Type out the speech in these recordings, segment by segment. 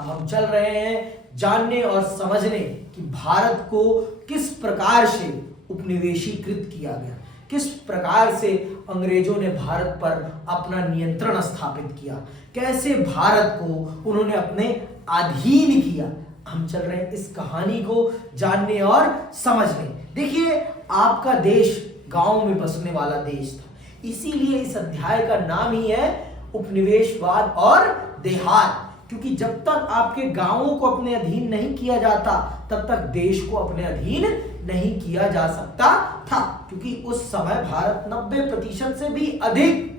अब हम चल रहे हैं जानने और समझने कि भारत को किस प्रकार से उपनिवेशीकृत किया गया, किस प्रकार से अंग्रेजों ने भारत पर अपना नियंत्रण स्थापित किया, कैसे भारत को उन्होंने अपने अधीन किया। हम चल रहे हैं इस कहानी को जानने और समझने। देखिए, आपका देश गांव में बसने वाला देश था, इसीलिए इस अध्याय का नाम ही है उपनिवेशवाद और देहात। क्योंकि जब तक आपके गांवों को अपने अधीन नहीं किया जाता तब तक देश को अपने अधीन नहीं किया जा सकता था। क्योंकि उस समय भारत 90% से भी अधिक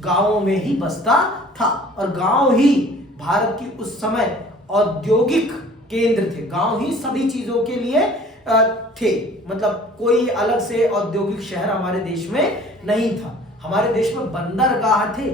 गांवों में ही बसता था और गांव ही भारत की उस समय औद्योगिक केंद्र थे। गांव ही सभी चीजों के लिए थे, मतलब कोई अलग से औद्योगिक शहर हमारे देश में नहीं था। हमारे देश में बंदरगाह थे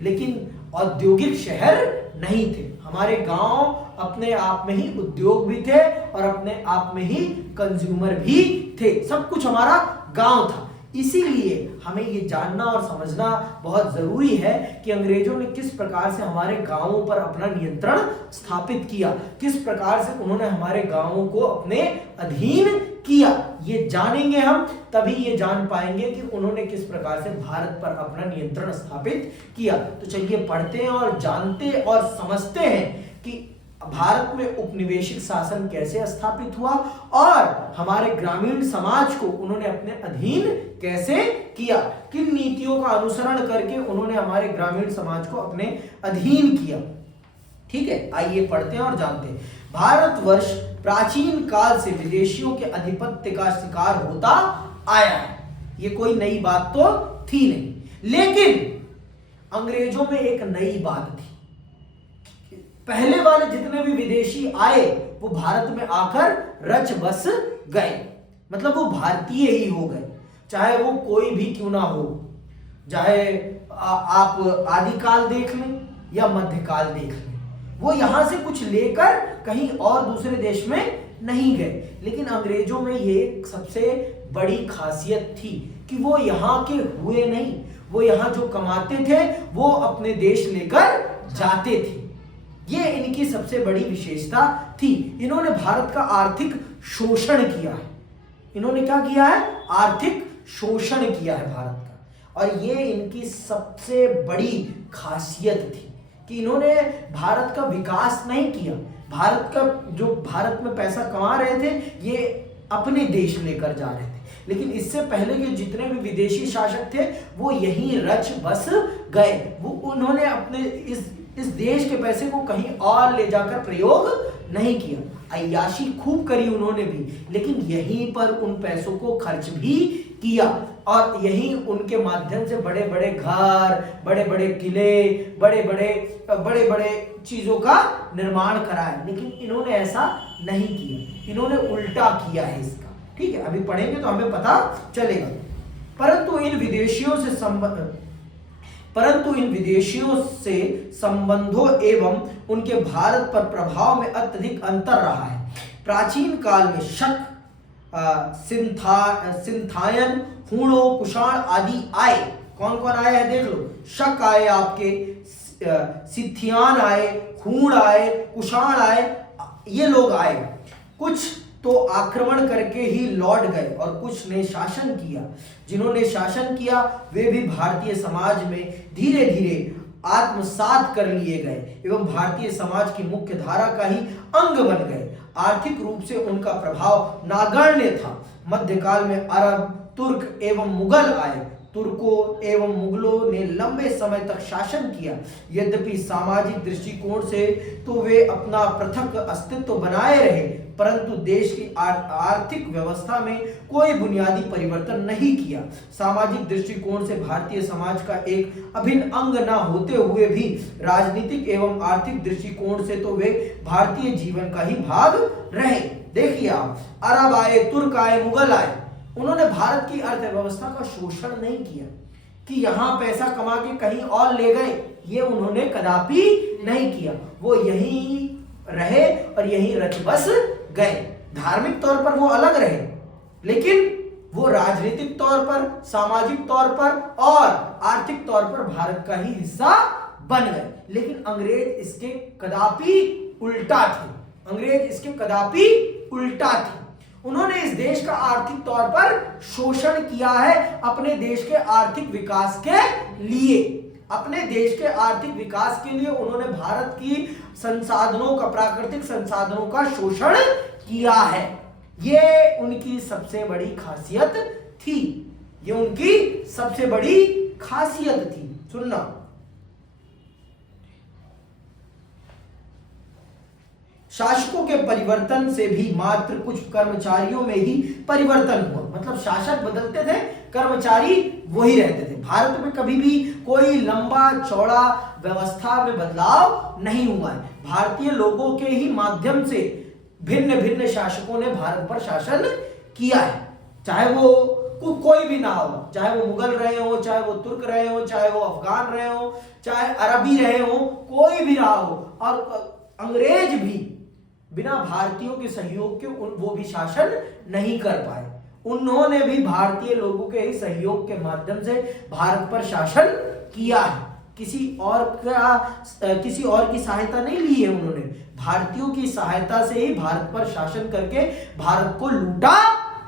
लेकिन औद्योगिक शहर नहीं थे। हमारे गांव अपने आप में ही उद्योग भी थे और अपने आप में ही कंज्यूमर भी थे, सब कुछ हमारा गांव था। इसीलिए हमें ये जानना और समझना बहुत जरूरी है कि अंग्रेजों ने किस प्रकार से हमारे गांवों पर अपना नियंत्रण स्थापित किया, किस प्रकार से उन्होंने हमारे गांवों को अपने अधीन किया। ये जानेंगे हम, तभी ये जान पाएंगे कि उन्होंने किस प्रकार से भारत पर अपना नियंत्रण स्थापित किया। तो चलिए पढ़ते हैं और जानते और समझते हैं कि भारत में उपनिवेशिक शासन कैसे स्थापित हुआ और हमारे ग्रामीण समाज को उन्होंने अपने अधीन कैसे किया, किन नीतियों का अनुसरण करके उन्होंने हमारे ग्रामीण समाज को अपने अधीन किया। ठीक है, आइए पढ़ते हैं और जानते हैं। भारतवर्ष प्राचीन काल से विदेशियों के आधिपत्य का शिकार होता आया है, ये कोई नई बात तो थी नहीं। लेकिन अंग्रेजों में एक नई बात थी, पहले वाले जितने भी विदेशी आए वो भारत में आकर रच बस गए, मतलब वो भारतीय ही हो गए, चाहे वो कोई भी क्यों ना हो। चाहे आप आदिकाल देख लें या मध्यकाल देख लें, वो यहां से कुछ लेकर कहीं और दूसरे देश में नहीं गए। लेकिन अंग्रेजों में ये सबसे बड़ी खासियत थी कि वो यहाँ के हुए नहीं, वो यहाँ जो कमाते थे वो अपने देश लेकर जाते थे। ये इनकी सबसे बड़ी विशेषता थी। इन्होंने भारत का आर्थिक शोषण किया है। इन्होंने क्या किया है? आर्थिक शोषण किया है भारत का। और ये इनकी सबसे बड़ी खासियत थी कि इन्होंने भारत का विकास नहीं किया। भारत का जो भारत में पैसा कमा रहे थे ये अपने देश लेकर जा रहे थे। लेकिन इससे पहले के जितने भी विदेशी शासक थे वो यहीं रच बस गए। वो उन्होंने अपने इस देश के पैसे को कहीं और ले जाकर प्रयोग नहीं किया। अय्याशी खूब करी उन्होंने भी, लेकिन यहीं पर उन पैसों को खर्च भी किया और यहीं उनके माध्यम से बड़े बड़े घर, बड़े बड़े किले, बड़े बड़े चीजों का निर्माण कराया। लेकिन इन्होंने ऐसा नहीं किया, इन्होंने उल्टा किया है इसका। ठीक है, अभी पढ़ेंगे तो हमें पता चलेगा। परंतु इन विदेशियों से संबंधों एवं उनके भारत पर प्रभाव में अत्यधिक अंतर रहा है। प्राचीन काल में शक, सिंथायन, हूणों, कुषाण आदि आए। कौन कौन आए हैं देख लो। शक आए, आपके सिथियान आए, हूण आए, कुषाण आए, ये लोग आए। कुछ तो आक्रमण करके ही लौट गए और कुछ ने शासन किया। जिन्होंने शासन किया वे भी भारतीय समाज में धीरे धीरे आत्मसात कर लिए गए एवं भारतीय समाज की मुख्य धारा का ही अंग बन गए। आर्थिक रूप से उनका प्रभाव नागण्य था। मध्यकाल में अरब, तुर्क एवं मुगल आए। तुर्कों एवं मुगलों ने लंबे समय तक शासन किया। यद्यपि सामाजिक दृष्टिकोण से तो वे अपना पृथक अस्तित्व बनाए रहे, परंतु देश की आर्थिक व्यवस्था में कोई बुनियादी परिवर्तन नहीं किया। सामाजिक दृष्टिकोण से भारतीय समाज का एक अभिन्न अंग न होते हुए भी राजनीतिक एवं आर्थिक दृष्टिकोण से तो वे भारतीय जीवन का ही भाग रहे। देखिए आप, अरब आए, तुर्क आए, मुगल आए, उन्होंने भारत की अर्थव्यवस्था का शोषण नहीं किया कि यहां पैसा कमा के कहीं और ले गए, ये उन्होंने कदापि नहीं किया। वो यहीं रहे और यहीं रच बस गए। धार्मिक तौर पर वो अलग रहे, लेकिन वो राजनीतिक तौर पर, सामाजिक तौर पर और आर्थिक तौर पर भारत का ही हिस्सा बन गए। लेकिन अंग्रेज इसके कदापि उल्टा थे, अंग्रेज इसके कदापि उल्टा थे। उन्होंने इस देश का आर्थिक तौर पर शोषण किया है अपने देश के आर्थिक विकास के लिए। अपने देश के आर्थिक विकास के लिए उन्होंने भारत की संसाधनों का, प्राकृतिक संसाधनों का शोषण किया है। ये उनकी सबसे बड़ी खासियत थी, ये उनकी सबसे बड़ी खासियत थी। सुनना, शासकों के परिवर्तन से भी मात्र कुछ कर्मचारियों में ही परिवर्तन हुआ। मतलब शासक बदलते थे, कर्मचारी वही रहते थे। भारत में कभी भी कोई लंबा चौड़ा व्यवस्था में बदलाव नहीं हुआ है। भारतीय लोगों के ही माध्यम से भिन्न भिन्न शासकों ने भारत पर शासन किया है, चाहे वो कोई भी ना हो, चाहे वो मुगल रहे हो, चाहे वो तुर्क रहे हो, चाहे वो अफगान रहे हो, चाहे अरबी रहे हो, कोई भी रहा हो। और अंग्रेज भी बिना भारतीयों के सहयोग के वो भी शासन नहीं कर पाए। उन्होंने भी भारतीय लोगों के ही सहयोग के माध्यम से भारत पर शासन किया है। किसी और की सहायता नहीं ली है उन्होंने, भारतीयों की सहायता से ही भारत पर शासन करके भारत को लूटा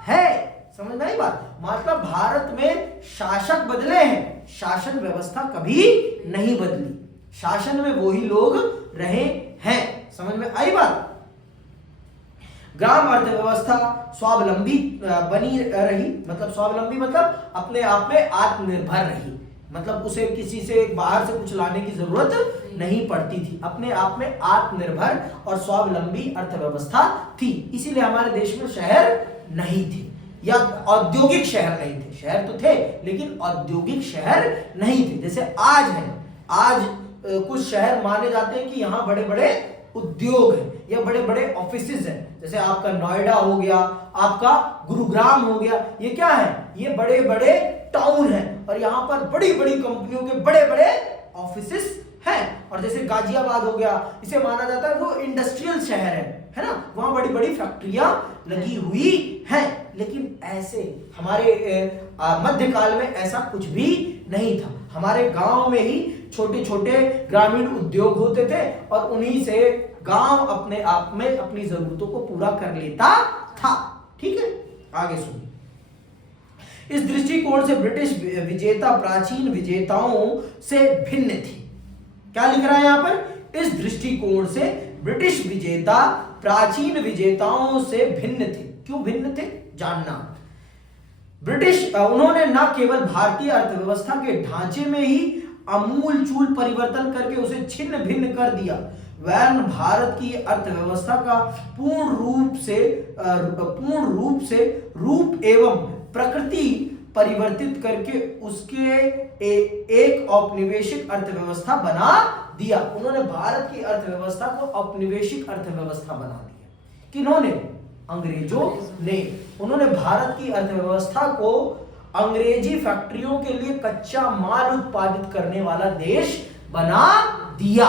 है। समझ में आई बात? मतलब भारत में शासक बदले हैं, शासन व्यवस्था कभी नहीं बदली, शासन में वही लोग रहे हैं। समझ में आई बात? ग्राम अर्थव्यवस्था स्वावलंबी बनी रही। मतलब स्वावलंबी मतलब अपने आप में आत्मनिर्भर रही, मतलब उसे किसी से बाहर से कुछ लाने की जरूरत नहीं पड़ती थी। अपने आप में आत्मनिर्भर और स्वावलंबी अर्थव्यवस्था थी। इसीलिए हमारे देश में शहर नहीं थे या औद्योगिक शहर नहीं थे। शहर तो थे लेकिन औद्योगिक शहर नहीं थे। जैसे आज है, आज कुछ शहर माने जाते हैं कि यहाँ बड़े बड़े उद्योग हैं या बड़े बड़े ऑफिसेज हैं। जैसे आपका नोएडा हो गया, आपका गुरुग्राम हो गया, ये क्या है? ये बड़े बड़े टाउन हैं और यहाँ पर बड़ी बड़ी कंपनियों के बड़े बड़े ऑफिसेज हैं। और जैसे गाजियाबाद हो गया, इसे माना जाता है वो इंडस्ट्रियल शहर है ना, वहां बड़ी बड़ी फैक्ट्रियां लगी हुई हैं। लेकिन ऐसे हमारे मध्यकाल में ऐसा कुछ भी नहीं था। हमारे गांव में ही छोटे छोटे ग्रामीण उद्योग होते थे और उन्हीं से गांव अपने आप में अपनी जरूरतों को पूरा कर लेता था। ठीक है, आगे सुनिए। इस दृष्टिकोण से ब्रिटिश विजेता प्राचीन विजेताओं से भिन्न थी। क्या लिख रहा है यहां पर? इस दृष्टिकोण से ब्रिटिश विजेता प्राचीन विजेताओं से भिन्न थे। क्यों भिन्न थे? जानना। ब्रिटिश उन्होंने न केवल भारतीय अर्थव्यवस्था के ढांचे में ही आमूल चूल परिवर्तन करके उसे छिन्न भिन्न कर दिया, वह भारत की अर्थव्यवस्था का पूर्ण रूप से रूप एवं प्रकृति परिवर्तित करके उसके एक औपनिवेशिक अर्थव्यवस्था बना दिया। उन्होंने भारत की अर्थव्यवस्था को औपनिवेशिक अर्थव्यवस्था बना दिया। किन्होंने? अंग्रेजों ने। उन्होंने भारत की अर्थव्यवस्था को अंग्रेजी फैक्ट्रियों के लिए कच्चा माल उत्पादित करने वाला देश बना दिया।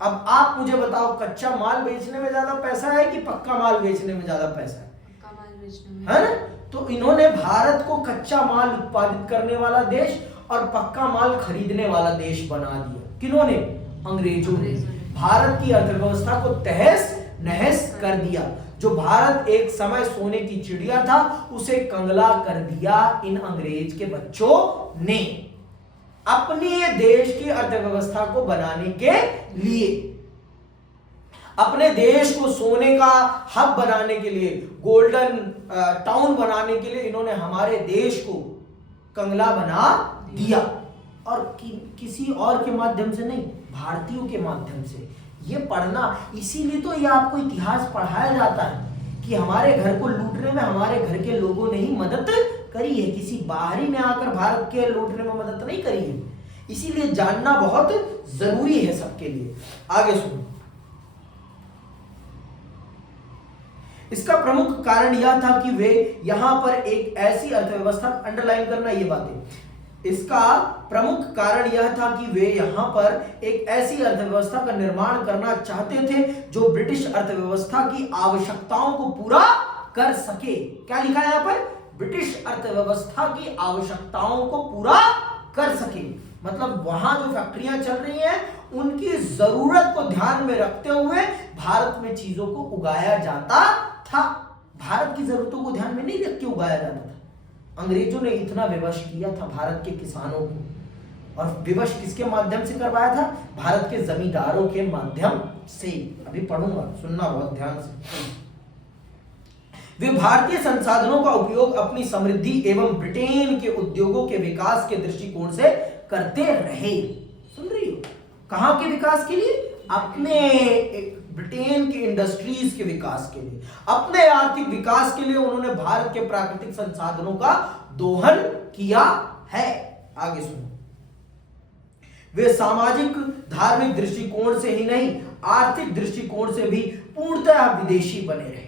अब आप मुझे बताओ, कच्चा माल बेचने में ज्यादा पैसा है कि पक्का माल बेचने में ज्यादा पैसा है? पक्का माल बेचने में। है ना? तो इन्होंने भारत को कच्चा माल उत्पादित करने वाला देश और पक्का माल खरीदने वाला देश बना दिया। किन्होंने? अंग्रेजों ने। भारत की अर्थव्यवस्था को तहस नहस कर दिया। जो भारत एक समय सोने की चिड़िया था, उसे कंगला कर दिया इन अंग्रेज के बच्चों ने अपनी देश की अर्थव्यवस्था को बनाने के लिए। अपने देश को सोने का हब बनाने के लिए, गोल्डन टाउन बनाने के लिए इन्होंने हमारे देश को कंगला बना दिया। और किसी और के माध्यम से नहीं, भारतीयों के माध्यम से। ये पढ़ना, इसीलिए तो ये आपको इतिहास पढ़ाया जाता है कि हमारे घर को लूटने में हमारे घर के लोगों ने ही मदद करी है, किसी बाहरी ने आकर भारत के लूटने में मदद नहीं करी है। इसीलिए जानना बहुत जरूरी है सबके लिए। आगे सुनो। इसका प्रमुख कारण यह था कि वे यहां पर एक ऐसी अर्थव्यवस्था, अंडरलाइन करना ये बातें, इसका प्रमुख कारण यह था कि वे यहां पर एक ऐसी अर्थव्यवस्था का निर्माण करना चाहते थे जो ब्रिटिश अर्थव्यवस्था की आवश्यकताओं को पूरा कर सके। क्या लिखा है यहां पर? ब्रिटिश अर्थव्यवस्था की आवश्यकताओं को पूरा कर सके। मतलब वहां जो फैक्ट्रियां चल रही हैं उनकी जरूरत को ध्यान में रखते हुए भारत में चीजों को उगाया जाता था। भारत की जरूरतों को ध्यान में नहीं रख के उगाया जाता था। अंग्रेजों ने इतना विवश किया था भारत के किसानों को, और विवश किसके माध्यम से करवाया था? भारत के जमींदारों के माध्यम से। अभी पढ़ूंगा, सुनना बहुत ध्यान से। वे भारतीय संसाधनों का उपयोग अपनी समृद्धि एवं ब्रिटेन के उद्योगों के विकास के दृष्टिकोण से करते रहे। सुन रही हो? कहां के विकास के लिए? अपने ब्रिटेन के इंडस्ट्रीज के विकास के लिए, अपने आर्थिक विकास के लिए उन्होंने भारत के प्राकृतिक संसाधनों का दोहन किया है। आगे सुनो। वे सामाजिक धार्मिक दृष्टिकोण से ही नहीं, आर्थिक दृष्टिकोण से भी पूर्णतः विदेशी बने रहे।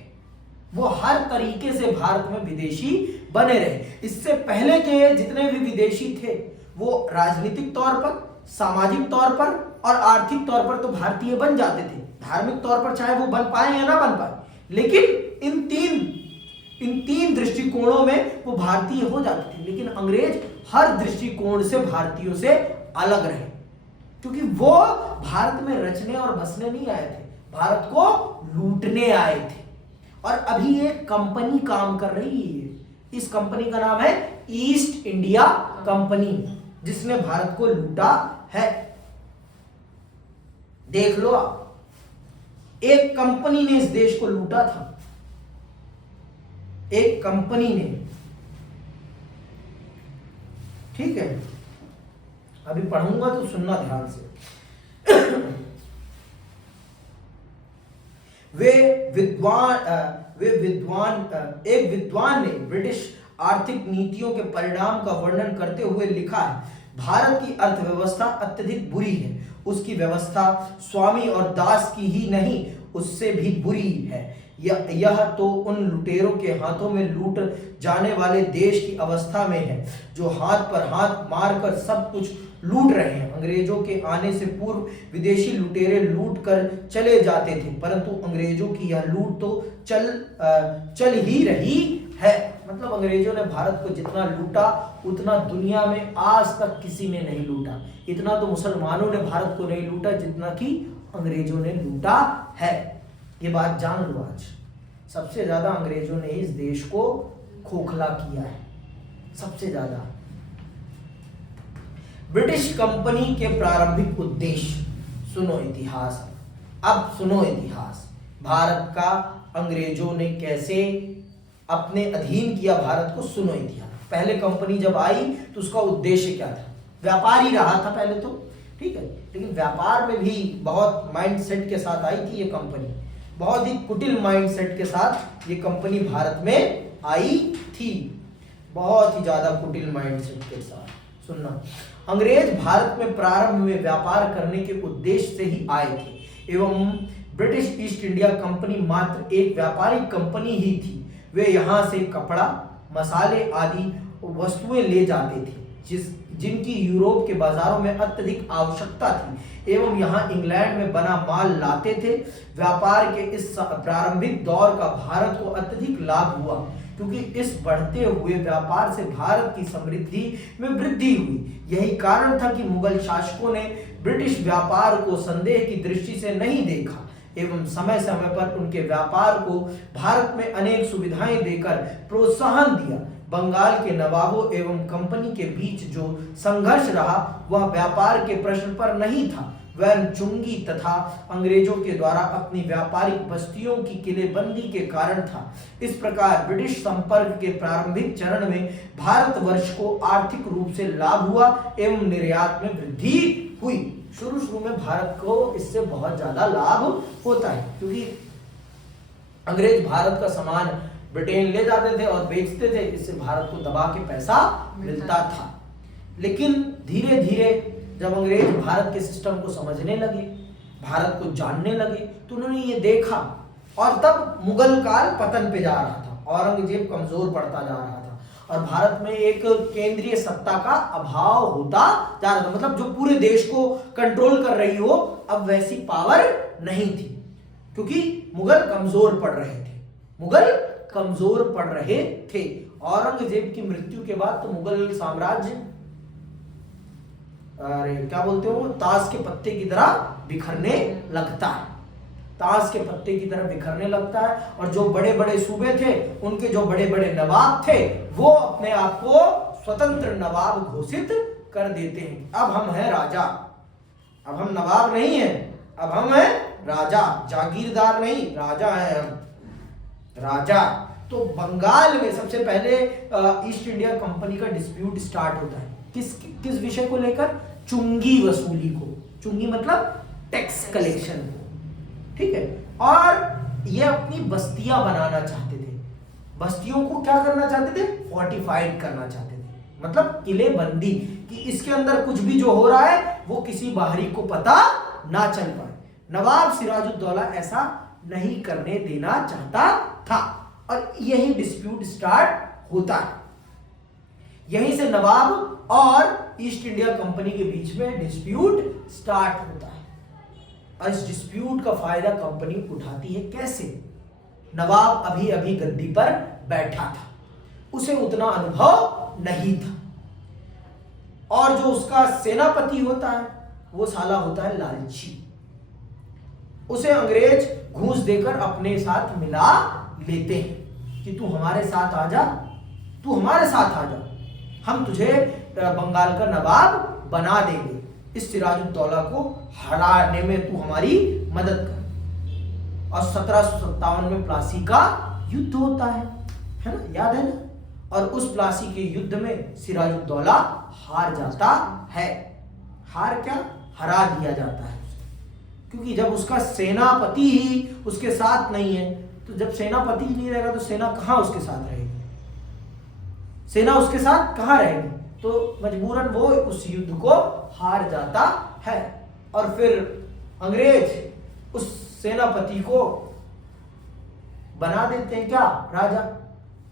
वो हर तरीके से भारत में विदेशी बने रहे। इससे पहले के जितने भी विदेशी थे वो राजनीतिक तौर पर, सामाजिक तौर पर और आर्थिक तौर पर तो भारतीय बन जाते थे। धार्मिक तौर पर चाहे वो बन पाए या ना बन पाए, लेकिन इन तीन दृष्टिकोणों में वो भारतीय हो जाते थे। लेकिन अंग्रेज हर दृष्टिकोण से भारतीयों से अलग रहे, क्योंकि वो भारत में रचने और बसने नहीं आए थे, भारत को लूटने आए थे। और अभी एक कंपनी काम कर रही है, इस कंपनी का नाम है ईस्ट इंडिया कंपनी, जिसने भारत को लूटा है। देख लो आप, एक कंपनी ने इस देश को लूटा था, एक कंपनी ने। ठीक है, अभी पढ़ूंगा तो सुनना ध्यान से। एक विद्वान ने ब्रिटिश आर्थिक नीतियों के परिणाम का वर्णन करते हुए लिखा है, भारत की अर्थव्यवस्था अत्यधिक बुरी है। उसकी व्यवस्था स्वामी और दास की ही नहीं, उससे भी बुरी है। यह तो उन लुटेरों के हाथों में लूट जाने वाले देश की अवस्था में है, जो हाथ पर हाथ मारकर सब कुछ लूट रहे हैं। अंग्रेजों के आने से पूर्व विदेशी लुटेरे लूट कर चले जाते थे, परंतु अंग्रेजों की यह लूट तो चल ही रही है। मतलब अंग्रेजों ने भारत को जितना लूटा उतना दुनिया में आज तक किसी ने नहीं लूटा। इतना तो मुसलमानों ने भारत को नहीं लूटा जितना कि अंग्रेजों ने लूटा है। ये बात जान लो, आज सबसे ज्यादा अंग्रेजों ने इस देश को खोखला किया है, सबसे ज्यादा। ब्रिटिश कंपनी के प्रारंभिक उद्देश्य, सुनो इतिहास। अब सुनो इतिहास, भारत का अंग्रेजों ने कैसे अपने अधीन किया भारत को, सुनो इतिहास। पहले कंपनी जब आई तो उसका उद्देश्य क्या था? व्यापार ही रहा था पहले तो, ठीक है, लेकिन व्यापार में भी बहुत माइंडसेट के साथ आई थी ये कंपनी, बहुत ही कुटिल माइंडसेट के साथ ये कंपनी भारत में आई थी, बहुत ही ज्यादा कुटिल माइंडसेट के साथ। सुनना, अंग्रेज भारत में प्रारंभ में व्यापार करने के उद्देश्य से ही आए थे एवं ब्रिटिश ईस्ट इंडिया कंपनी मात्र एक व्यापारिक कंपनी ही थी। वे यहाँ से कपड़ा, मसाले आदि वस्तुएं ले जाते थे जिनकी यूरोप के बाजारों में अत्यधिक आवश्यकता थी एवं यहाँ इंग्लैंड में बना माल लाते थे। व्यापार के इस प्रारंभिक दौर का भारत को अत्यधिक लाभ हुआ, क्योंकि इस बढ़ते हुए व्यापार से भारत की समृद्धि में वृद्धि हुई। यही कारण था कि मुगल शासकों ने ब्रिटिश व्यापार को संदेह की दृष्टि से नहीं देखा एवं समय समय पर उनके व्यापार को भारत में अनेक सुविधाएं देकर प्रोत्साहन दिया। बंगाल के नवाबों एवं कंपनी के बीच जो संघर्ष रहा वह व्यापार के प्रश्न पर नहीं था, वह चुंगी तथा अंग्रेजों के द्वारा अपनी व्यापारिक बस्तियों की किलेबंदी के कारण था। इस प्रकार ब्रिटिश संपर्क के प्रारंभिक चरण में भारतवर्ष को आर्थिक रूप से लाभ हुआ एवं निर्यात में वृद्धि हुई। शुरू में भारत को इससे बहुत ज्यादा लाभ होता है, क्योंकि अंग्रेज भारत का सामान ब्रिटेन ले जाते थे और बेचते थे, इससे भारत को दबा के पैसा मिलता था। लेकिन धीरे धीरे जब अंग्रेज भारत के सिस्टम को समझने लगे, भारत को जानने लगे, तो उन्होंने ये देखा, और तब मुगल काल पतन पे जा रहा था, औरंगजेब कमजोर पड़ता जा रहा था और भारत में एक केंद्रीय सत्ता का अभाव होता जा रहा था। मतलब जो पूरे देश को कंट्रोल कर रही हो, अब वैसी पावर नहीं थी, क्योंकि मुगल कमजोर पड़ रहे थे, मुगल कमजोर पड़ रहे थे। औरंगजेब की मृत्यु के बाद तो मुगल साम्राज्य अरे क्या बोलते हो, ताश के पत्ते की तरह बिखरने लगता है, ताश के पत्ते की तरह बिखरने लगता है। और जो बड़े बड़े सूबे थे, उनके जो बड़े बड़े नवाब थे, वो अपने आप को स्वतंत्र नवाब घोषित कर देते हैं। अब हम हैं राजा, अब हम नवाब नहीं हैं, अब हम हैं राजा, जागीरदार नहीं, राजा है हम, राजा। तो बंगाल में सबसे पहले ईस्ट इंडिया कंपनी का डिस्प्यूट स्टार्ट होता है, किस विषय को लेकर, चुंगी वसूली को, चुंगी मतलब टैक्स कलेक्शन को, ठीक है। और ये अपनी बस्तियां बनाना चाहते थे, बस्तियों को क्या करना चाहते थे, फोर्टिफाइड करना चाहते थे, मतलब किले बंदी, कि इसके अंदर कुछ भी जो हो रहा है वो किसी बाहरी को पता ना चल पाए। नवाब सिराजुद्दौला ऐसा नहीं करने देना चाहता था, और यही डिस्प्यूट स्टार्ट होता है, यहीं से नवाब और ईस्ट इंडिया कंपनी के बीच में डिस्प्यूट स्टार्ट होता है। और इस डिस्प्यूट का फायदा कंपनी उठाती है कैसे, नवाब अभी अभी गद्दी पर बैठा था, उसे उतना अनुभव नहीं था, और जो उसका सेनापति होता है वो साला होता है लालची, उसे अंग्रेज घूस देकर अपने साथ मिला लेते हैं कि तू हमारे साथ आ जा, तू हमारे साथ आ जा, हम तुझे बंगाल का नवाब बना देंगे, इस सिराजुद्दौला को हराने में तू हमारी मदद कर। और 1757 में प्लासी का युद्ध होता है ना, याद है ना। और उस प्लासी के युद्ध में सिराजुद्दौला हार जाता है, हार क्या, हरा दिया जाता है, क्योंकि जब उसका सेनापति ही उसके साथ नहीं है, तो जब सेनापति ही नहीं रहेगा तो सेना कहां उसके साथ रहेगी, सेना उसके साथ कहां रहेगी, तो मजबूरन वो उस युद्ध को हार जाता है। और फिर अंग्रेज उस सेनापति को बना देते हैं क्या, राजा।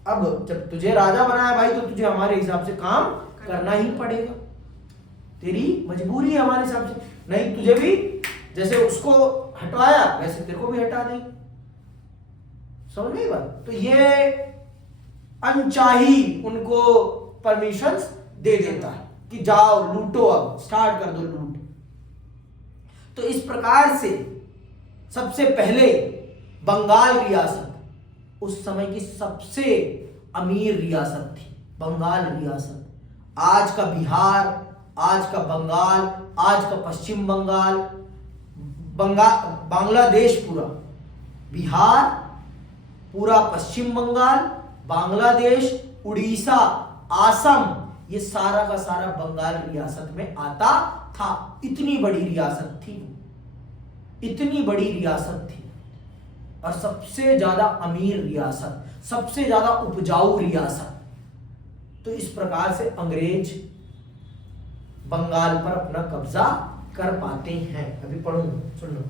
अब जब तुझे राजा बनाया भाई, तो तुझे हमारे हिसाब से काम करना ही पड़ेगा, तेरी मजबूरी है हमारे हिसाब से, नहीं तुझे भी जैसे उसको हटवाया वैसे तेरे को भी हटा देंगे, समझ गई बात। तो ये अनचाही उनको परमिशंस दे देता है कि जाओ लूटो, अब स्टार्ट कर दो लूट। तो इस प्रकार से सबसे पहले बंगाल रियासत उस समय की सबसे अमीर रियासत थी, बंगाल रियासत। आज का बिहार, आज का बंगाल, आज का पश्चिम बंगाल, बांग्लादेश पूरा, बिहार पूरा, पश्चिम बंगाल, बांग्लादेश, उड़ीसा, आसम, ये सारा का सारा बंगाल रियासत में आता था। इतनी बड़ी रियासत थी, इतनी बड़ी रियासत थी, और सबसे ज्यादा अमीर रियासत, सबसे ज्यादा उपजाऊ रियासत। तो इस प्रकार से अंग्रेज बंगाल पर अपना कब्जा कर पाते हैं। अभी पढ़ो, सुन लो।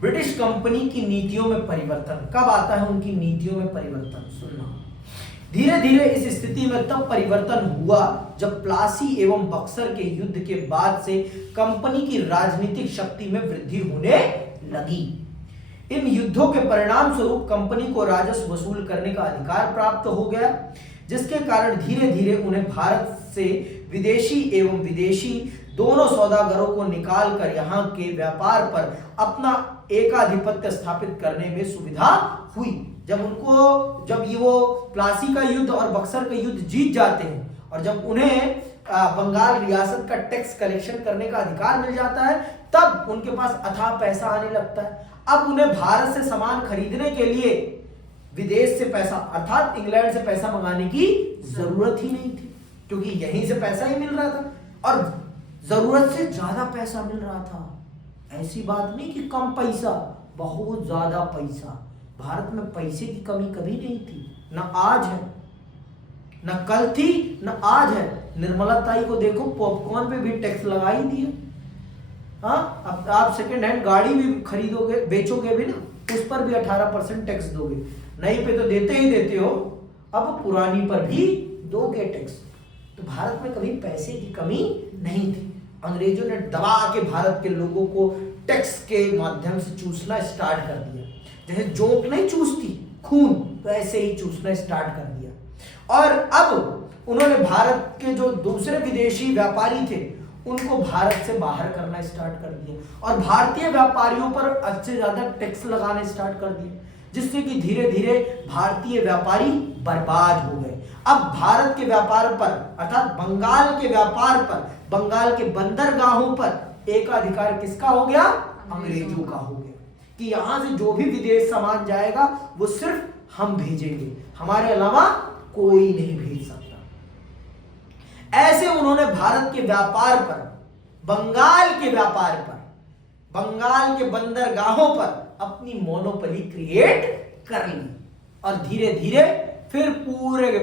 ब्रिटिश कंपनी की नीतियों में परिवर्तन कब आता है, उनकी नीतियों में परिवर्तन सुनना। धीरे धीरे इस स्थिति में तब परिवर्तन हुआ जब प्लासी एवं बक्सर के युद्ध के बाद से कंपनी की राजनीतिक शक्ति में वृद्धि होने लगी। इन युद्धों के परिणाम स्वरूप कंपनी को राजस्व वसूल करने का अधिकार प्राप्त हो गया, जिसके कारण धीरे धीरे उन्हें भारत से विदेशी एवं विदेशी दोनों सौदागरों को निकाल कर यहाँ के व्यापार पर अपना एकाधिपत्य स्थापित करने में सुविधा हुई। जब ये वो प्लासी का युद्ध और बक्सर का युद्ध जीत जाते हैं, और जब उन्हें बंगाल रियासत का टैक्स कलेक्शन करने का अधिकार मिल जाता है, तब उनके पास अथाह पैसा आने लगता है। अब उन्हें भारत से सामान खरीदने के लिए विदेश से पैसा अर्थात इंग्लैंड से पैसा मंगाने की जरूरत ही नहीं थी, क्योंकि यहीं से पैसा ही मिल रहा था, और जरूरत से ज्यादा पैसा मिल रहा था। ऐसी बात नहीं कि कम पैसा, बहुत ज्यादा पैसा। भारत में पैसे की कमी कभी नहीं थी, ना आज है, ना कल थी, ना आज है। निर्मला ताई को देखो, पॉपकॉर्न पे भी टैक्स लगा ही दिया। हाँ, अब आप सेकेंड हैंड गाड़ी भी खरीदोगे, बेचोगे भी ना, उस पर भी 18% टैक्स दोगे। नई पे तो देते ही देते हो, अब पुरानी पर भी दोगे टैक्स। तो भारत में कभी पैसे की कमी नहीं थी। अंग्रेजों ने दबा के भारत के लोगों को टैक्स के माध्यम से चूसना स्टार्ट कर दिया। जैसे जोंक नहीं चूसती खून, तो ऐसे ही चूसना स्टार्ट कर दिया। और अब उन्होंने भारत के जो दूसरे विदेशी व्यापारी थे उनको भारत से बाहर करना स्टार्ट कर दिया और भारतीय व्यापारियों पर अच्छे ज्यादा टैक्स लगाने स्टार्ट कर दिए, जिससे कि धीरे धीरे भारतीय व्यापारी बर्बाद हो गए। अब भारत के व्यापार पर अर्थात बंगाल के व्यापार पर, बंगाल के बंदरगाहों पर एकाधिकार किसका हो गया? अंग्रेजों का हो गया कि यहां से जो भी विदेश सामान जाएगा वो सिर्फ हम भेजेंगे, हमारे अलावा कोई नहीं भेज सकता। ऐसे उन्होंने भारत के व्यापार पर, बंगाल के व्यापार पर, बंगाल के बंदरगाहों पर अपनी मोनोपोली क्रिएट कर ली और धीरे धीरे फिर पूरे के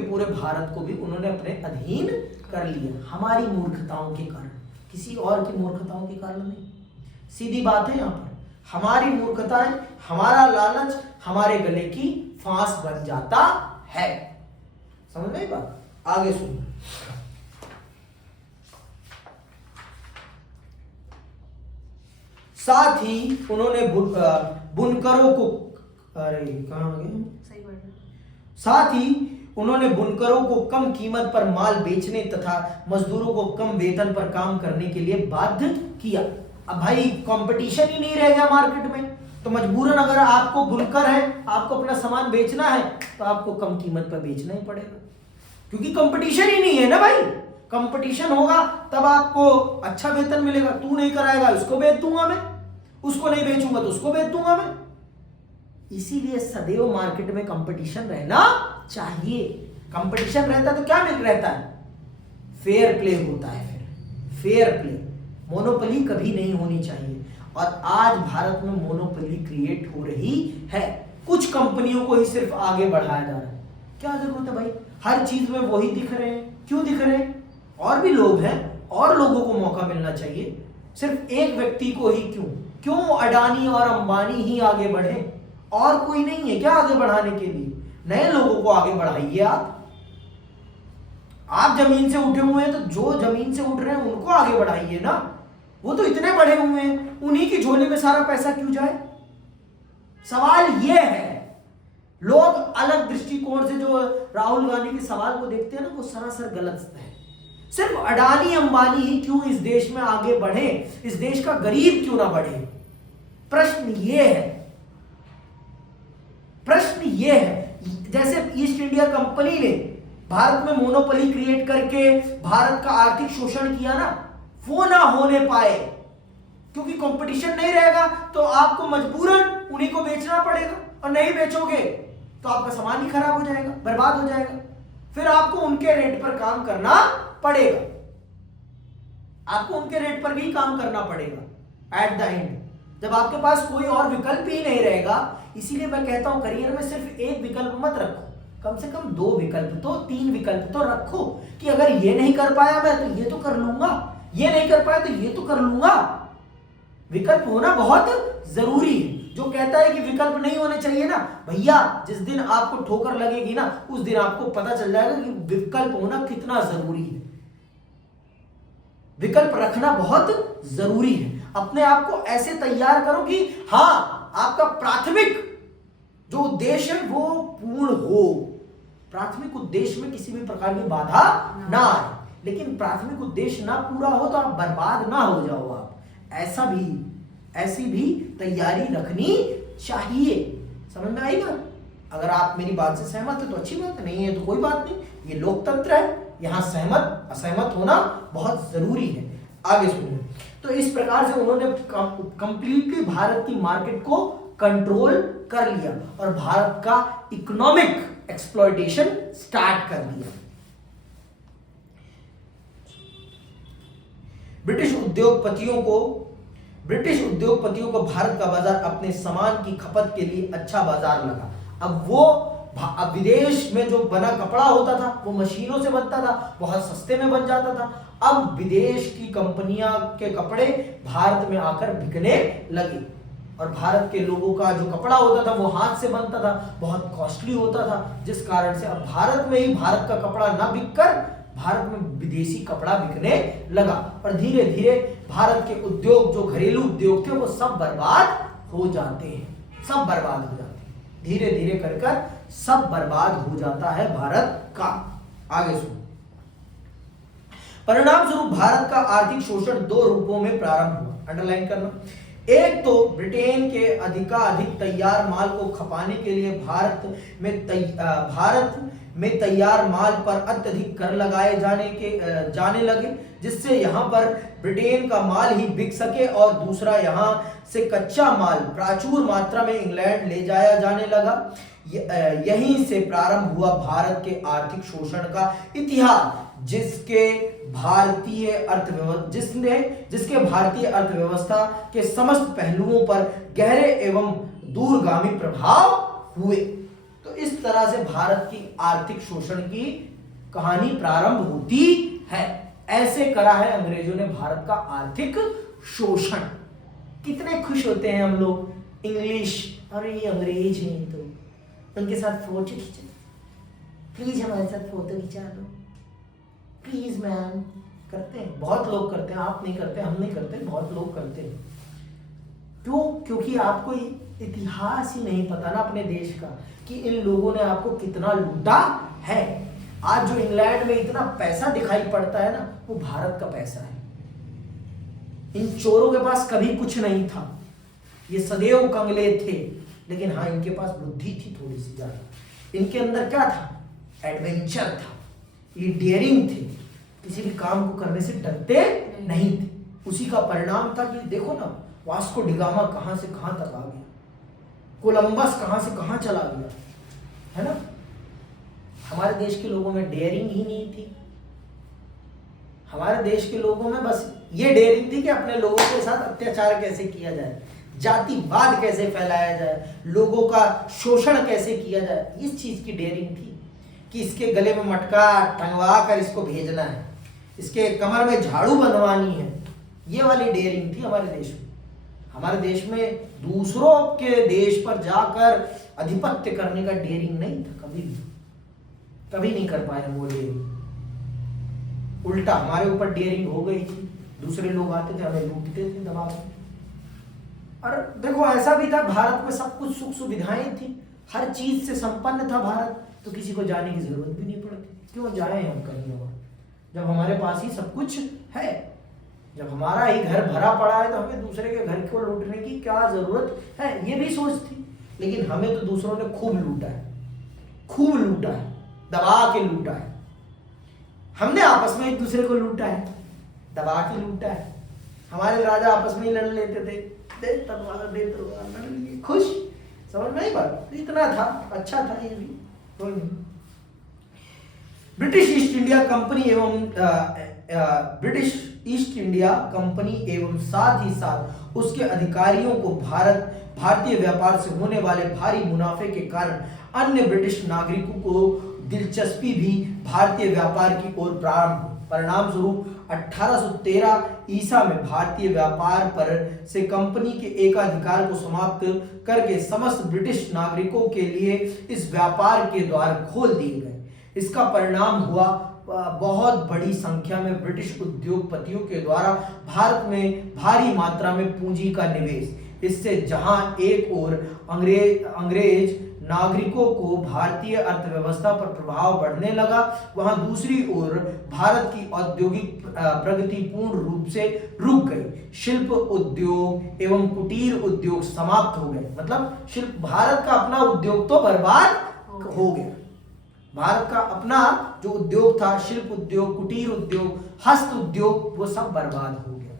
पूरे भारत को भी उन्होंने अपने अधीन कर लिया, हमारी मूर्खताओं के कारण, किसी और की मूर्खताओं के कारण नहीं। सीधी बात है, यहां पर हमारी मूर्खताएं, हमारा लालच हमारे गले की फांस बन जाता है। समझ में बात? आगे सुनिए। साथ ही उन्होंने बुनकरों को, अरे कहां गए? साथ ही उन्होंने बुनकरों को कम कीमत पर माल बेचने तथा मजदूरों को कम वेतन पर काम करने के लिए बाध्य किया। अब भाई कंपटीशन ही नहीं रह गया मार्केट में, तो मजबूरन अगर आपको बुनकर है, आपको अपना सामान बेचना है तो आपको कम कीमत पर बेचना ही पड़ेगा, क्योंकि कंपटीशन ही नहीं है ना भाई। कंपटीशन होगा तब आपको अच्छा वेतन मिलेगा। तू नहीं कराएगा, उसको बेच दूंगा मैं, उसको नहीं बेचूंगा तो उसको बेच दूंगा मैं। इसीलिए सदैव मार्केट में कंपटीशन रहना चाहिए। कंपटीशन रहता है तो क्या मिल रहता है? फेयर प्ले होता है। फिर फेयर प्ले, मोनोपोली कभी नहीं होनी चाहिए। और आज भारत में मोनोपोली क्रिएट हो रही है, कुछ कंपनियों को ही सिर्फ आगे बढ़ाया जा रहा है। क्या जरूरत है भाई? हर चीज में वही दिख रहे हैं, क्यों दिख रहे हैं? और भी लोग हैं, और लोगों को मौका मिलना चाहिए, सिर्फ एक व्यक्ति को ही क्यों अडानी और अंबानी ही आगे बढ़े? और कोई नहीं है क्या आगे बढ़ाने के लिए? नए लोगों को आगे बढ़ाइए। आप जमीन से उठे हुए हैं तो जो जमीन से उठ रहे हैं उनको आगे बढ़ाइए ना। वो तो इतने बढ़े हुए हैं, उन्हीं की झोली में सारा पैसा क्यों जाए? सवाल यह है, लोग अलग दृष्टिकोण से जो राहुल गांधी के सवाल को देखते हैं ना, वो सरासर गलत है। सिर्फ अडानी अंबानी ही क्यों इस देश में आगे बढ़े? इस देश का गरीब क्यों ना बढ़े? प्रश्न ये है, जैसे ईस्ट इंडिया कंपनी ने भारत में मोनोपोली क्रिएट करके भारत का आर्थिक शोषण किया ना, वो ना होने पाए, क्योंकि कंपटीशन नहीं रहेगा तो आपको मजबूरन उन्हीं को बेचना पड़ेगा, और नहीं बेचोगे तो आपका सामान ही खराब हो जाएगा, बर्बाद हो जाएगा। फिर आपको उनके रेट पर काम करना पड़ेगा, आपको उनके रेट पर भी काम करना पड़ेगा एट द एंड, जब आपके पास कोई और विकल्प ही नहीं रहेगा। इसीलिए मैं कहता हूं करियर में सिर्फ एक विकल्प मत रखो, कम से कम 2 विकल्प तो, 3 विकल्प तो रखो, कि अगर ये नहीं कर पाया मैं तो ये तो कर लूंगा, ये नहीं कर पाया तो ये तो कर लूंगा। विकल्प होना बहुत जरूरी है। जो कहता है कि विकल्प नहीं होने चाहिए ना भैया, जिस दिन आपको ठोकर लगेगी ना, उस दिन आपको पता चल जाएगा कि विकल्प होना कितना जरूरी है। विकल्प रखना बहुत जरूरी है। अपने आप को ऐसे तैयार करो कि हाँ, आपका प्राथमिक जो उद्देश्य है वो पूर्ण हो। प्राथमिक उद्देश्य में किसी भी प्रकार की बाधा ना आए, लेकिन प्राथमिक उद्देश्य ना पूरा हो तो आप बर्बाद ना हो जाओ। आप ऐसी भी तैयारी रखनी चाहिए। समझ में आई बात? अगर आप मेरी बात से सहमत है तो अच्छी बात है, नहीं है तो कोई बात नहीं, ये लोकतंत्र है, यहां सहमत असहमत होना बहुत जरूरी है। आगे सुनिए। तो इस प्रकार से उन्होंने कंप्लीटली भारत की मार्केट को कंट्रोल कर लिया और भारत का इकोनॉमिक एक्सप्लॉयटेशन स्टार्ट कर दिया। ब्रिटिश उद्योगपतियों को भारत का बाजार अपने सामान की खपत के लिए अच्छा बाजार लगा। अब विदेश में जो बना कपड़ा होता था वो मशीनों से बनता था, बहुत सस्ते में बन जाता था। अब विदेश की कंपनियां के कपड़े भारत में आकर बिकने लगे और भारत के लोगों का जो कपड़ा होता था वो हाथ से बनता था, बहुत कॉस्टली होता था, जिस कारण से अब भारत में ही भारत का कपड़ा ना बिककर भारत में विदेशी कपड़ा बिकने लगा और धीरे धीरे भारत के उद्योग, जो घरेलू उद्योग थे, वो सब बर्बाद हो जाते हैं, धीरे धीरे कर सब बर्बाद हो जाता है भारत का। आगे सुनो। परिणाम स्वरूप भारत का आर्थिक शोषण दो रूपों में प्रारंभ हुआ, अंडरलाइन करना। एक तो ब्रिटेन के अधिकाधिक तैयार माल को खपाने के लिए भारत में तैयार माल पर अत्यधिक कर लगाए जाने लगे, जिससे यहाँ पर ब्रिटेन का माल ही बिक सके, और दूसरा यहाँ से कच्चा माल प्रचुर मात्रा में इंग्लैंड ले जाया जाने लगा। यहीं से प्रारंभ हुआ भारत के आर्थिक शोषण का इतिहास, जिसके भारतीय अर्थव्यवस्था के समस्त पहलुओं पर गहरे एवं दूरगामी प्रभाव हुए। तो इस तरह से भारत की आर्थिक शोषण की कहानी प्रारंभ होती है। ऐसे करा है अंग्रेजों ने भारत का आर्थिक शोषण। कितने खुश होते हैं हम लोग, इंग्लिश, अरे ये अंग्रेज हैं तो उनके साथ फोटो खींचो, प्लीज हमारे साथ फोटो खिंचा लो, प्लीज मैम। करते हैं, बहुत लोग करते हैं, आप नहीं करते, हम नहीं करते, बहुत लोग करते हैं। क्यों? क्योंकि आपको इतिहास ही नहीं पता ना अपने देश का, कि इन लोगों ने आपको कितना लूटा है। आज जो इंग्लैंड में इतना पैसा दिखाई पड़ता है ना, वो भारत का पैसा है। इन चोरों के पास कभी कुछ नहीं था, ये सदैव कंगले थे, लेकिन हाँ इनके पास बुद्धि थी थोड़ी सी ज्यादा। इनके अंदर क्या था? एडवेंचर था, ये डेयरिंग थे, किसी भी काम को करने से डरते नहीं थे। उसी का परिणाम था कि देखो ना, वास्को डिगामा कहां से कहां तक आ गया, कोलंबस कहां से कहां चला गया, है ना। हमारे देश के लोगों में डेयरिंग ही नहीं थी। हमारे देश के लोगों में बस ये डेयरिंग थी कि अपने लोगों के साथ अत्याचार कैसे किया जाए, जातिवाद कैसे फैलाया जाए, लोगों का शोषण कैसे किया जाए, इस चीज की डेयरिंग थी। कि इसके गले में मटका टंगवा कर इसको भेजना है, इसके कमर में झाड़ू बनवानी है, ये वाली डेयरिंग थी हमारे देश में। हमारे देश में दूसरों के देश पर जाकर आधिपत्य करने का डेयरिंग नहीं था, कभी नहीं कर पाए वो डेयरिंग। उल्टा हमारे ऊपर डेयरिंग हो गई थी, दूसरे लोग आते थे हमें लूटते थे दबा कर। और देखो ऐसा भी था, भारत में सब कुछ सुख सुविधाएं थी, हर चीज से संपन्न था भारत, तो किसी को जाने की जरूरत भी नहीं पड़ती। क्यों जाए हम कहीं और, जब हमारे पास ही सब कुछ है। जब हमारा ही घर भरा पड़ा है तो हमें दूसरे के घर को लूटने की क्या जरूरत है, ये भी सोच थी। लेकिन हमें तो दूसरों ने खूब लूटा है, खूब लूटा है, दबा के लूटा है। हमने आपस में एक दूसरे को लूटा है, दबा के लूटा है। हमारे राजा आपस में ही लड़ लेते थे, दे तलवार दे तलवार, लड़ लिए, खुश। समझ में आई बात? इतना था, अच्छा था ये भी, कोई नहीं। ब्रिटिश ईस्ट इंडिया कंपनी एवं साथ ही साथ उसके अधिकारियों को भारतीय व्यापार से होने वाले भारी मुनाफे के कारण अन्य ब्रिटिश नागरिकों को दिलचस्पी भी भारतीय व्यापार की ओर प्रारंभ। परिणाम स्वरूप 1813 ईसा में भारतीय व्यापार पर से कंपनी के एकाधिकार को समाप्त करके समस्त ब्रिटिश नागरिकों के लिए इस व्यापार के द्वार खोल दिए गए। इसका परिणाम हुआ बहुत बड़ी संख्या में ब्रिटिश उद्योगपतियों के द्वारा भारत में भारी मात्रा में पूंजी का निवेश। इससे जहां एक ओर अंग्रेज नागरिकों को भारतीय अर्थव्यवस्था पर प्रभाव बढ़ने लगा, वहां दूसरी ओर भारत की औद्योगिक प्रगति पूर्ण रूप से रुक गई। शिल्प उद्योग एवं कुटीर उद्योग समाप्त हो गए। मतलब भारत का अपना उद्योग तो बर्बाद हो गया। भारत का अपना जो उद्योग था, शिल्प उद्योग, कुटीर उद्योग, हस्त उद्योग, वो सब बर्बाद हो गया,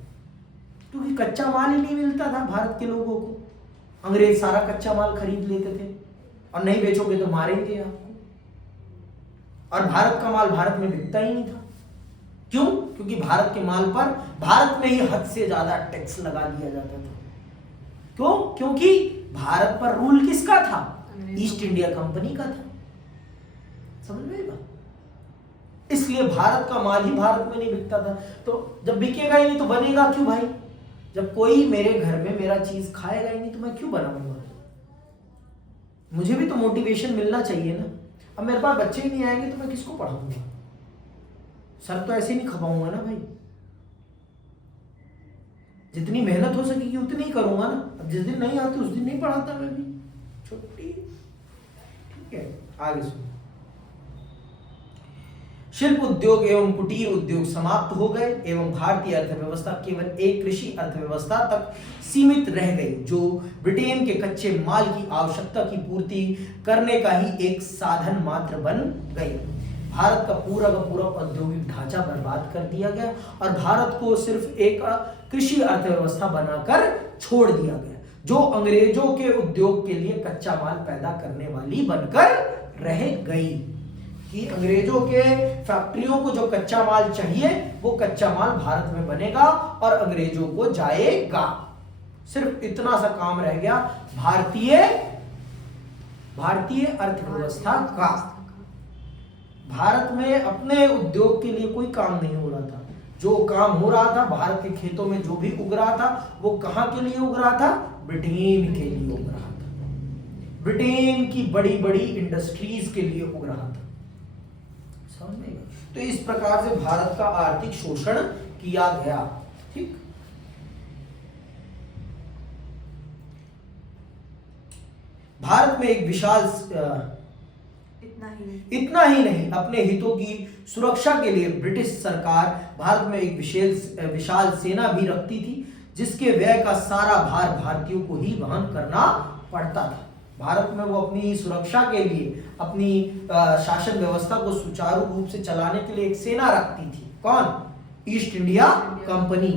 क्योंकि कच्चा माल ही नहीं मिलता था भारत के लोगों को। अंग्रेज सारा कच्चा माल खरीद लेते थे, और नहीं बेचोगे तो मारेंगे आपको। और भारत का माल भारत में बिकता ही नहीं था। क्यों? क्योंकि भारत के माल पर भारत में ही हद से ज्यादा टैक्स लगा दिया जाता था। क्यों? क्योंकि भारत पर रूल किसका था? ईस्ट इंडिया कंपनी का था। समझ में आएगा? इसलिए भारत का माल ही भारत में नहीं बिकता था। तो जब बिकेगा ही नहीं तो बनेगा क्यों भाई? जब कोई मेरे घर में मेरा चीज खाएगा ही नहीं तो मैं क्यों बनाऊंगा? मुझे भी तो मोटिवेशन मिलना चाहिए ना। अब मेरे पास बच्चे ही नहीं आएंगे तो मैं किसको पढ़ाऊंगा? सर तो ऐसे नहीं खपाऊंगा ना भाई। जितनी मेहनत हो सकेगी उतनी ही करूंगा ना। अब जिस दिन नहीं आती उस दिन नहीं पढ़ाता मैं भी। छुट्टी, ठीक है। आगे सुनो। शिल्प उद्योग एवं कुटीर उद्योग समाप्त हो गए एवं भारतीय अर्थव्यवस्था केवल एक कृषि अर्थव्यवस्था तक सीमित रह गई, जो ब्रिटेन के कच्चे माल की आवश्यकता की पूर्ति करने का ही एक साधन मात्र बन गई। भारत का पूरा औद्योगिक ढांचा बर्बाद कर दिया गया और भारत को सिर्फ एक कृषि अर्थव्यवस्था बनाकर छोड़ दिया गया, जो अंग्रेजों के उद्योग के लिए कच्चा माल पैदा करने वाली बनकर रह गई। कि अंग्रेजों के फैक्ट्रियों को जो कच्चा माल चाहिए वो कच्चा माल भारत में बनेगा और अंग्रेजों को जाएगा। सिर्फ इतना सा काम रह गया भारतीय अर्थव्यवस्था का। भारत में अपने उद्योग के लिए कोई काम नहीं हो रहा था। जो काम हो रहा था भारत के खेतों में जो भी उग रहा था वो कहां के लिए उग रहा था? ब्रिटेन के लिए उग रहा था। ब्रिटेन की बड़ी बड़ी इंडस्ट्रीज के लिए उग रहा था। समझेगा? तो इस प्रकार से भारत का आर्थिक शोषण किया गया। ठीक, भारत में एक विशाल इतना ही नहीं, अपने हितों की सुरक्षा के लिए ब्रिटिश सरकार भारत में एक विशाल सेना भी रखती थी, जिसके व्यय का सारा भार भारतीयों को ही वहन करना पड़ता था। भारत में वो अपनी सुरक्षा के लिए, अपनी शासन व्यवस्था को सुचारू रूप से चलाने के लिए एक सेना रखती थी। कौन? East India company.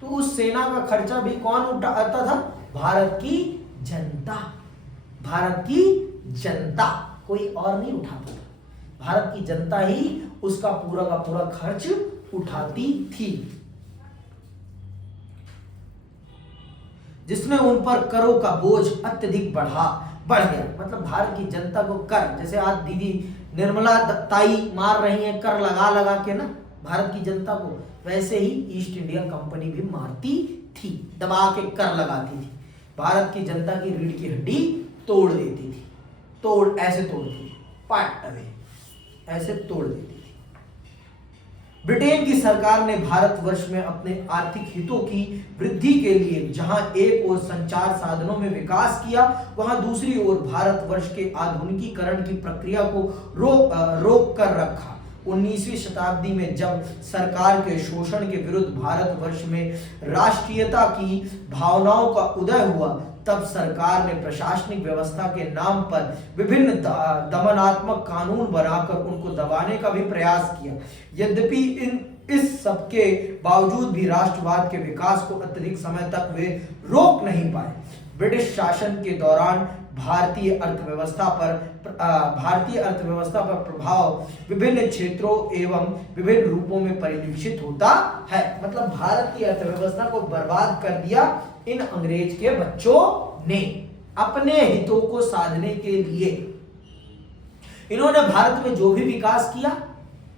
तो उस सेना का खर्चा भी कौन उठाता था? भारत की जनता। भारत की जनता, कोई और नहीं उठाता था। भारत की जनता ही उसका पूरा का पूरा खर्च उठाती थी, जिसने उन पर करों का बोझ अत्यधिक बढ़ गया। मतलब भारत की जनता को कर, जैसे आज दीदी निर्मला ताई मार रही हैं कर लगा के ना भारत की जनता को, वैसे ही ईस्ट इंडिया कंपनी भी मारती थी, दबा के कर लगाती थी। भारत की जनता की रीढ़ की हड्डी तोड़ देती थी। ऐसे तोड़ती थी, पार्ट अवे ऐसे तोड़ देती थी। ब्रिटेन की सरकार ने भारतवर्ष में अपने आर्थिक हितों की वृद्धि के लिए जहां एक ओर संचार साधनों में विकास किया, वहां दूसरी ओर भारतवर्ष के आधुनिकीकरण की प्रक्रिया को रोक कर रखा। 19वीं शताब्दी में जब सरकार के शोषण के विरुद्ध भारतवर्ष में राष्ट्रीयता की भावनाओं का उदय हुआ, तब सरकार ने प्रशासनिक व्यवस्था के नाम पर विभिन्न दमनात्मक कानून बनाकर उनको दबाने का भी प्रयास किया। यद्यपि इस सबके बावजूद भी राष्ट्रवाद के विकास को अत्यधिक समय तक वे रोक नहीं पाए। ब्रिटिश शासन के दौरान भारतीय अर्थव्यवस्था पर प्रभाव विभिन्न क्षेत्रों एवं विभिन्न रूपों में परिलक्षित होता है। मतलब भारत की अर्थव्यवस्था को बर्बाद कर दिया इन अंग्रेज के बच्चों ने अपने हितों को साधने के लिए। इन्होंने भारत में जो भी विकास किया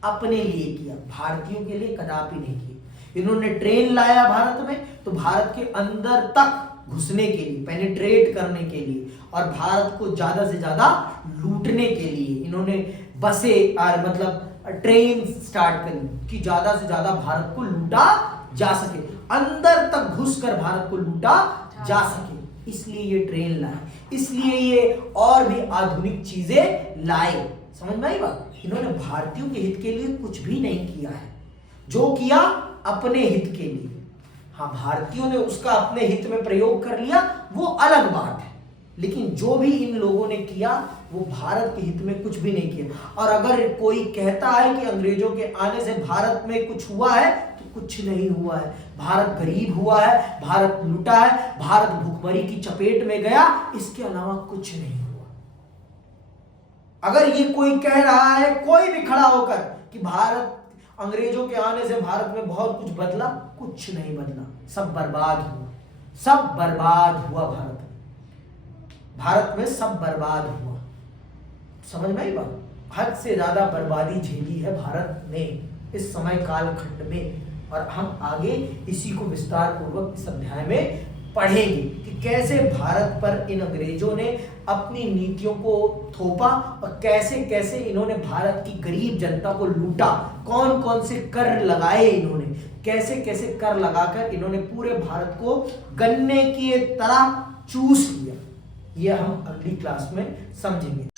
अपने लिए किया, भारतीयों के लिए कदापि नहीं किया। इन्होंने ट्रेन लाया भारत में तो भारत के अंदर तक घुसने के लिए, पेनिट्रेट करने के लिए और भारत को ज्यादा से ज्यादा लूटने के लिए इन्होंने बसें और मतलब ट्रेन स्टार्ट करी कि ज्यादा से ज्यादा भारत को लूटा जा सके, अंदर तक घुसकर भारत को लूटा जा सके। इसलिए ये ट्रेन लाए, इसलिए ये और भी आधुनिक चीजें लाए। समझ में आई बात? इन्होंने भारतीयों के हित के लिए कुछ भी नहीं किया है, जो किया अपने हित के लिए। हाँ, भारतीयों ने उसका अपने हित में प्रयोग कर लिया, वो अलग बात है, लेकिन जो भी इन लोगों ने किया वो भारत के हित में कुछ भी नहीं किया। और अगर कोई कहता है कि अंग्रेजों के आने से भारत में कुछ हुआ है, तो कुछ नहीं हुआ है। भारत गरीब हुआ है, भारत लूटा है, भारत भूखमरी की चपेट में गया, इसके अलावा कुछ नहीं हुआ। अगर ये कोई कह रहा है, कोई भी खड़ा होकर कि भारत अंग्रेजों के आने से भारत में बहुत कुछ बदला, कुछ नहीं बदला, सब बर्बाद हुआ, सब बर्बाद हुआ। भारत में सब बर्बाद हुआ। समझ में आई बात? हद से ज्यादा बर्बादी झेली है भारत ने इस समय कालखंड में, और हम आगे इसी को विस्तार पूर्वक इस अध्याय में पढ़ेंगे कि कैसे भारत पर इन अंग्रेजों ने अपनी नीतियों को थोपा और कैसे कैसे इन्होंने भारत की गरीब जनता को लूटा, कौन कौन से कर लगाए इन्होंने, कैसे कैसे कर लगाकर इन्होंने पूरे भारत को गन्ने की तरह चूस लिया। यह हम अगली क्लास में समझेंगे।